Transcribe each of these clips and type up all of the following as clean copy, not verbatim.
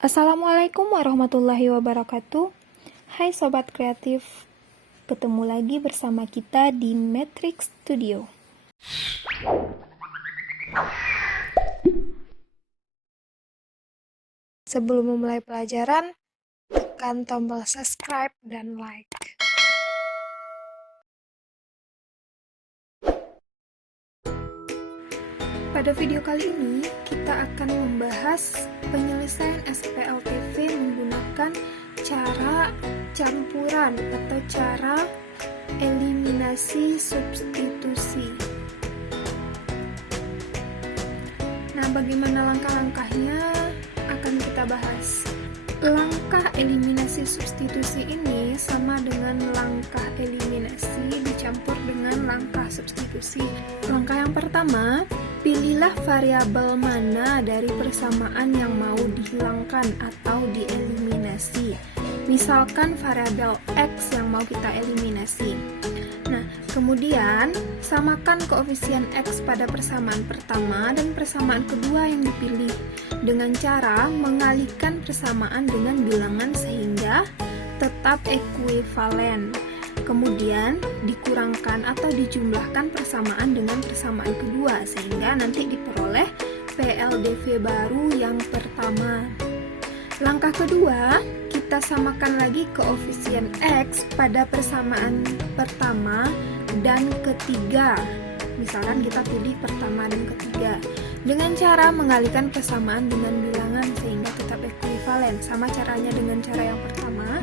Assalamualaikum warahmatullahi wabarakatuh. Hai Sobat Kreatif, ketemu lagi bersama kita di Matrix Studio. Sebelum memulai pelajaran, tekan tombol subscribe dan like. Pada video kali ini, kita akan membahas penyelesaian SPLTV menggunakan cara campuran atau cara eliminasi substitusi. Nah, bagaimana langkah-langkahnya akan kita bahas. Langkah eliminasi substitusi ini sama dengan langkah eliminasi dicampur dengan langkah substitusi. Langkah yang pertama, pilihlah variabel mana dari persamaan yang mau dihilangkan atau dieliminasi. Misalkan variabel X yang mau kita eliminasi. Nah, kemudian samakan koefisien X pada persamaan pertama dan persamaan kedua yang dipilih dengan cara mengalihkan persamaan dengan bilangan sehingga tetap ekuivalen. Kemudian dikurangkan atau dijumlahkan persamaan dengan persamaan kedua sehingga nanti diperoleh PLDV baru yang pertama. Langkah kedua, kita samakan lagi koefisien X pada persamaan pertama dan ketiga. Misalkan kita pilih pertama dan ketiga dengan cara mengalihkan persamaan dengan bilangan sehingga tetap ekuivalen. Sama caranya dengan cara yang pertama,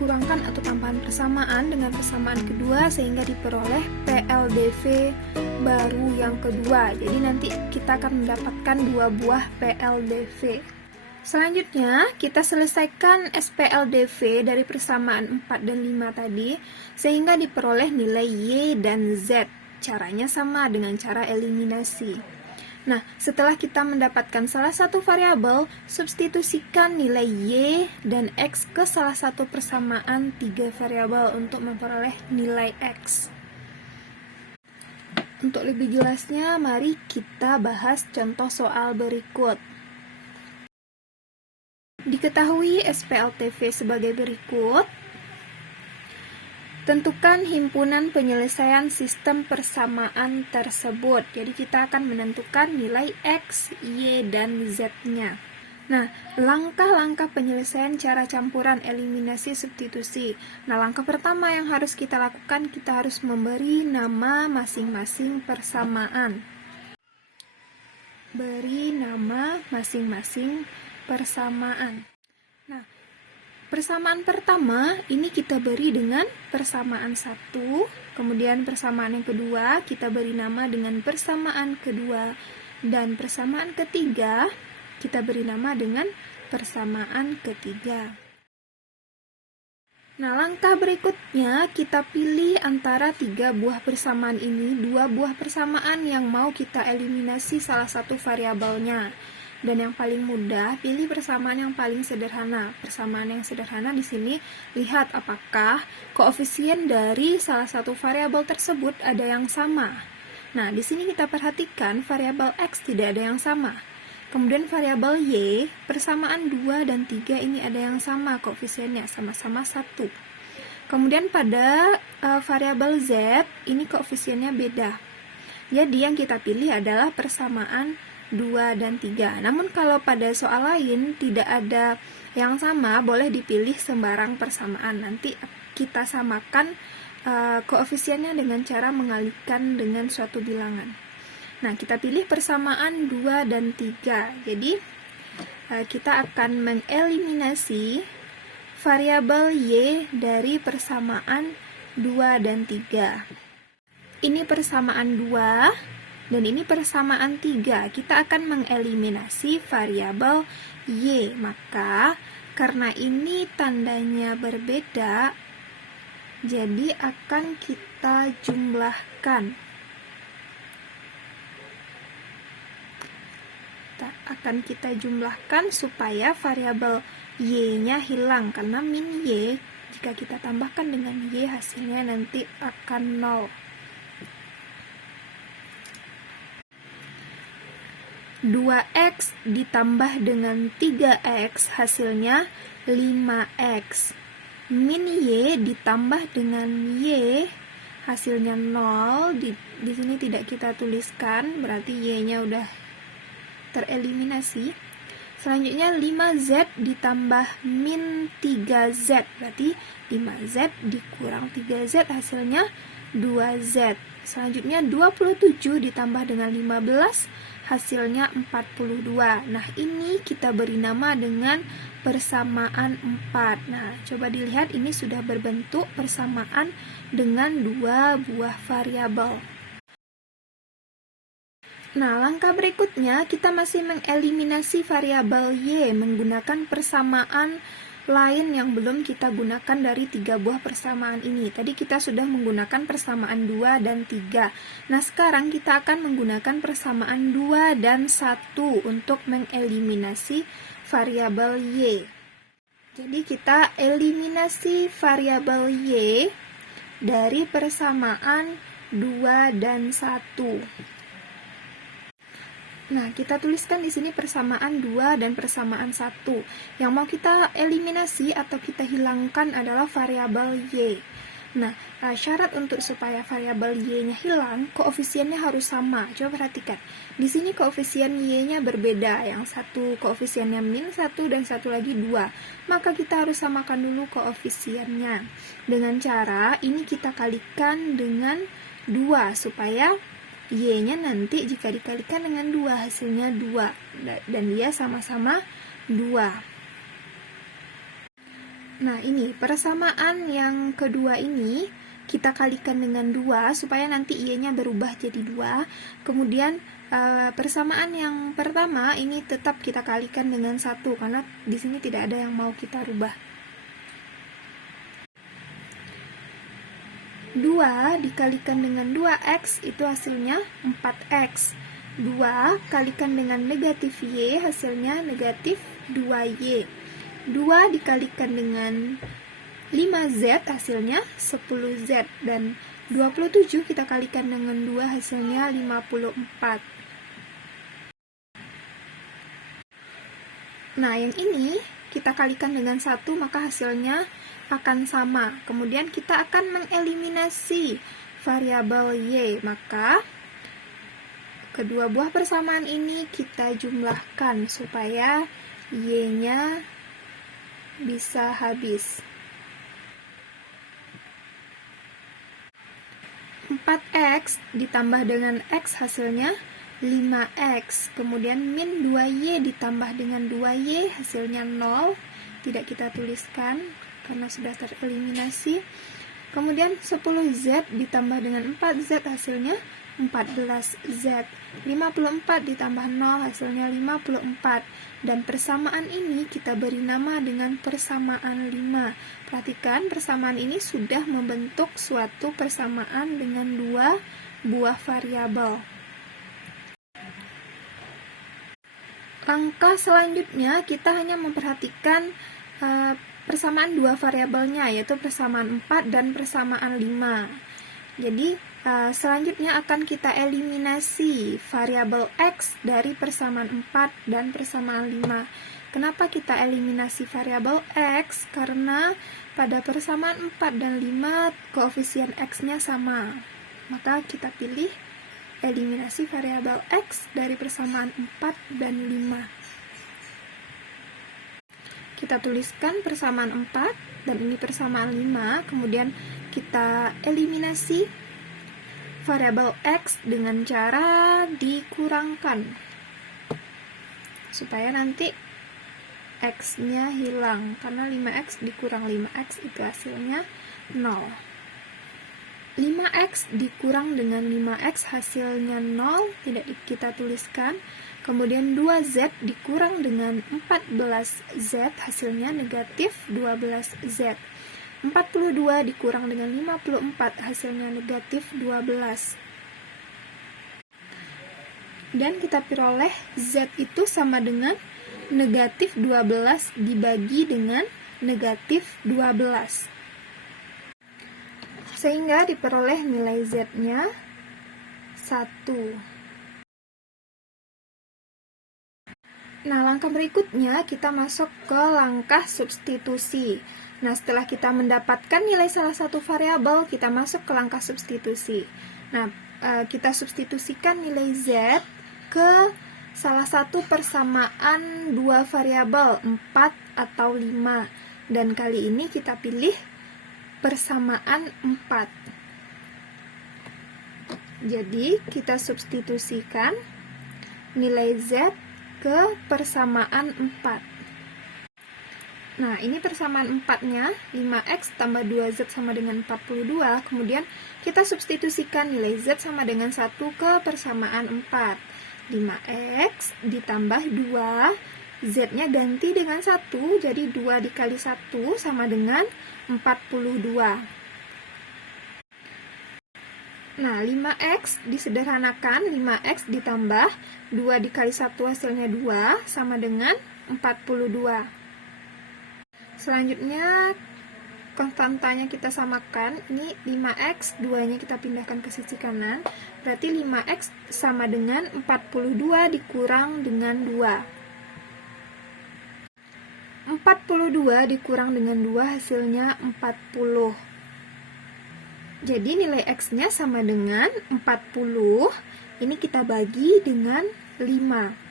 kurangkan atau tambahkan persamaan dengan persamaan kedua sehingga diperoleh PLDV baru yang kedua. Jadi nanti kita akan mendapatkan dua buah PLDV. Selanjutnya, kita selesaikan SPLDV dari persamaan 4 dan 5 tadi, sehingga diperoleh nilai Y dan Z. Caranya sama dengan cara eliminasi. Nah, setelah kita mendapatkan salah satu variabel, substitusikan nilai Y dan X ke salah satu persamaan 3 variabel untuk memperoleh nilai X. Untuk lebih jelasnya, mari kita bahas contoh soal berikut. Diketahui SPLTV sebagai berikut. Tentukan himpunan penyelesaian sistem persamaan tersebut. Jadi kita akan menentukan nilai X, Y, dan Z-nya. Nah, langkah-langkah penyelesaian cara campuran eliminasi substitusi. Nah, langkah pertama yang harus kita lakukan, kita harus memberi nama masing-masing persamaan. Beri nama masing-masing persamaan. Nah, persamaan pertama ini kita beri dengan persamaan 1, kemudian persamaan yang kedua kita beri nama dengan persamaan kedua, dan persamaan ketiga kita beri nama dengan persamaan ketiga. Nah, langkah berikutnya kita pilih antara 3 buah persamaan ini, 2 buah persamaan yang mau kita eliminasi salah satu variabelnya. Dan yang paling mudah, pilih persamaan yang paling sederhana. Persamaan yang sederhana di sini, lihat apakah koefisien dari salah satu variabel tersebut ada yang sama. Nah, di sini kita perhatikan variabel X tidak ada yang sama. Kemudian variabel Y, persamaan 2 dan 3 ini ada yang sama koefisiennya, sama-sama 1. Kemudian pada variabel Z, ini koefisiennya beda. Jadi yang kita pilih adalah persamaan 2 dan 3. Namun kalau pada soal lain tidak ada yang sama, boleh dipilih sembarang persamaan. Nanti kita samakan koefisiennya dengan cara mengalihkan dengan suatu bilangan. Nah, kita pilih persamaan 2 dan 3. Jadi kita akan mengeliminasi variabel Y dari persamaan 2 dan 3. Ini persamaan 2 dan ini persamaan 3. Kita akan mengeliminasi variabel Y. Maka karena ini tandanya berbeda, jadi akan kita jumlahkan. Akan kita jumlahkan supaya variabel Y-nya hilang, karena min Y jika kita tambahkan dengan Y hasilnya nanti akan 0. 2x ditambah dengan 3x hasilnya 5x. Min y ditambah dengan y hasilnya 0. Di sini tidak kita tuliskan, berarti y-nya udah tereliminasi. Selanjutnya 5z ditambah min 3z, berarti 5z dikurang 3z hasilnya 2z. Selanjutnya 27 ditambah dengan 15 hasilnya 42. Nah, ini kita beri nama dengan persamaan 4. Nah, coba dilihat, ini sudah berbentuk persamaan dengan dua buah variabel. Nah, langkah berikutnya kita masih mengeliminasi variabel y menggunakan persamaan lain yang belum kita gunakan dari 3 buah persamaan ini. Tadi kita sudah menggunakan persamaan 2 dan 3. Nah, sekarang kita akan menggunakan persamaan 2 dan 1 untuk mengeliminasi variabel y. Jadi kita eliminasi variabel y dari persamaan 2 dan 1. Nah, kita tuliskan di sini persamaan 2 dan persamaan 1. Yang mau kita eliminasi atau kita hilangkan adalah variabel y. Nah, syarat untuk supaya variabel y-nya hilang, koefisiennya harus sama. Coba perhatikan. Di sini koefisien y-nya berbeda. Yang satu koefisiennya min 1 dan satu lagi 2. Maka kita harus samakan dulu koefisiennya. Dengan cara ini kita kalikan dengan 2 supaya y-nya nanti jika dikalikan dengan 2 hasilnya 2 dan dia sama-sama 2. Nah, ini persamaan yang kedua ini kita kalikan dengan 2 supaya nanti y-nya berubah jadi 2. Kemudian persamaan yang pertama ini tetap kita kalikan dengan 1 karena di sini tidak ada yang mau kita rubah. 2 dikalikan dengan 2x itu hasilnya 4x. 2 kalikan dengan negatif y hasilnya negatif 2y. 2 dikalikan dengan 5z hasilnya 10z. Dan 27 kita kalikan dengan 2 hasilnya 54. Nah, yang ini kita kalikan dengan 1 maka hasilnya akan sama. Kemudian kita akan mengeliminasi variabel y. Maka kedua buah persamaan ini kita jumlahkan supaya y-nya bisa habis. 4x ditambah dengan x hasilnya 5x. Kemudian min 2y ditambah dengan 2y hasilnya 0. Tidak kita tuliskan karena sudah tereliminasi. Kemudian 10z ditambah dengan 4z hasilnya 14z. 54 ditambah 0 hasilnya 54. Dan persamaan ini kita beri nama dengan persamaan 5. Perhatikan, persamaan ini sudah membentuk suatu persamaan dengan dua buah variabel. Langkah selanjutnya kita hanya memperhatikan persamaan dua variabelnya, yaitu persamaan 4 dan persamaan 5. Jadi selanjutnya akan kita eliminasi variabel x dari persamaan 4 dan persamaan 5. Kenapa kita eliminasi variabel x? Karena pada persamaan 4 dan 5 koefisien x-nya sama. Maka kita pilih eliminasi variabel x dari persamaan 4 dan 5. Kita tuliskan persamaan 4 dan ini persamaan 5. Kemudian kita eliminasi variabel x dengan cara dikurangkan supaya nanti x-nya hilang, karena 5x dikurang 5x itu hasilnya 0. 5x dikurang dengan 5x hasilnya 0, tidak kita tuliskan. Kemudian 2z dikurang dengan 14z hasilnya negatif 12z. 42 dikurang dengan 54 hasilnya negatif 12. Dan kita peroleh z itu sama dengan negatif 12 dibagi dengan negatif 12. Sehingga diperoleh nilai z-nya 1. Nah, langkah berikutnya kita masuk ke langkah substitusi. Nah, setelah kita mendapatkan nilai salah satu variabel, kita masuk ke langkah substitusi. Nah, kita substitusikan nilai Z ke salah satu persamaan dua variabel, 4 atau 5. Dan kali ini kita pilih persamaan 4. Jadi, kita substitusikan nilai Z ke persamaan 4. Nah, ini persamaan 4-nya, 5x tambah 2z sama dengan 42. Kemudian kita substitusikan nilai z sama dengan 1 ke persamaan 4. 5x ditambah 2, z-nya ganti dengan 1, jadi 2 dikali 1 sama dengan 42. Nah, 5x disederhanakan, 5x ditambah 2 dikali 1 hasilnya 2 sama dengan 42. Selanjutnya, konstantanya kita samakan, ini 5x, 2-nya kita pindahkan ke sisi kanan, berarti 5x sama dengan 42 dikurang dengan 2. 42 dikurang dengan 2 hasilnya 40. Jadi nilai X-nya sama dengan 40, ini kita bagi dengan 5.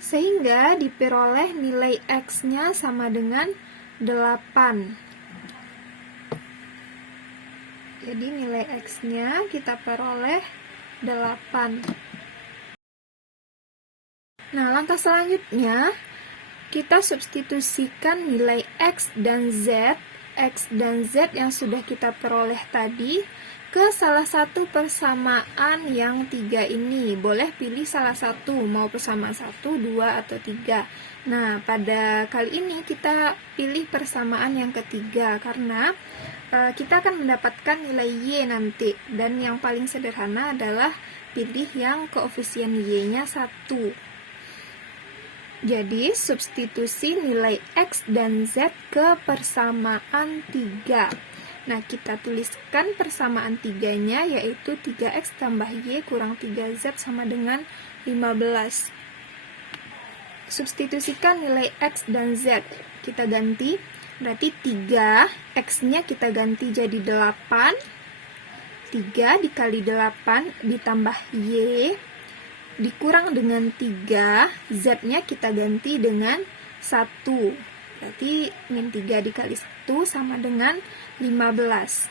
Sehingga diperoleh nilai X-nya sama dengan 8. Jadi nilai X-nya kita peroleh 8. Nah, langkah selanjutnya, kita substitusikan nilai X dan Z yang sudah kita peroleh tadi ke salah satu persamaan yang 3 ini. Boleh pilih salah satu, mau persamaan 1, 2, atau 3. Nah, pada kali ini kita pilih persamaan yang ketiga karena kita akan mendapatkan nilai Y nanti. Dan yang paling sederhana adalah pilih yang koefisien Y-nya 1. Jadi, substitusi nilai X dan Z ke persamaan 3. Nah, kita tuliskan persamaan 3-nya, yaitu 3X tambah Y kurang 3Z sama dengan 15. Substitusikan nilai X dan Z. Kita ganti, berarti 3, X-nya kita ganti jadi 8. 3 dikali 8 ditambah Y dikurang dengan 3, Z-nya kita ganti dengan 1. Berarti min 3 dikali 1 sama dengan 15.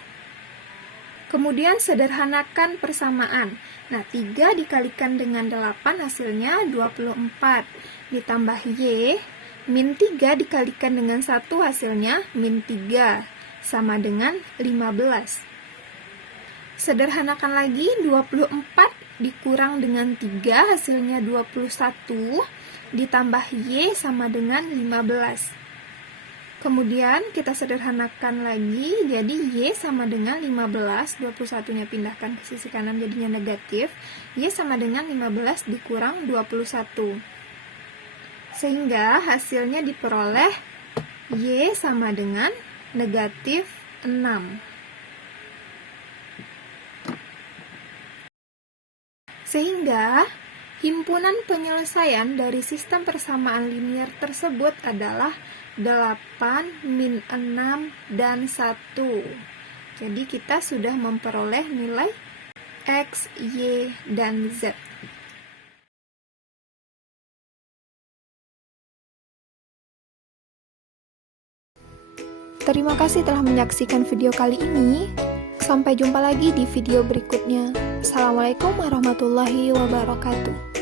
Kemudian sederhanakan persamaan. Nah, 3 dikalikan dengan 8 hasilnya 24. Ditambah Y, min 3 dikalikan dengan 1 hasilnya min 3 sama dengan 15. Sederhanakan lagi, 24 dikurang dengan 3 hasilnya 21, ditambah Y sama dengan 15. Kemudian kita sederhanakan lagi, jadi Y sama dengan 15, 21-nya pindahkan ke sisi kanan jadinya negatif, Y sama dengan 15 dikurang 21. Sehingga hasilnya diperoleh Y sama dengan negatif 6. Sehingga himpunan penyelesaian dari sistem persamaan linier tersebut adalah 8, min 6, dan 1. Jadi kita sudah memperoleh nilai X, Y, dan Z. Terima kasih telah menyaksikan video kali ini. Sampai jumpa lagi di video berikutnya. Assalamualaikum warahmatullahi wabarakatuh.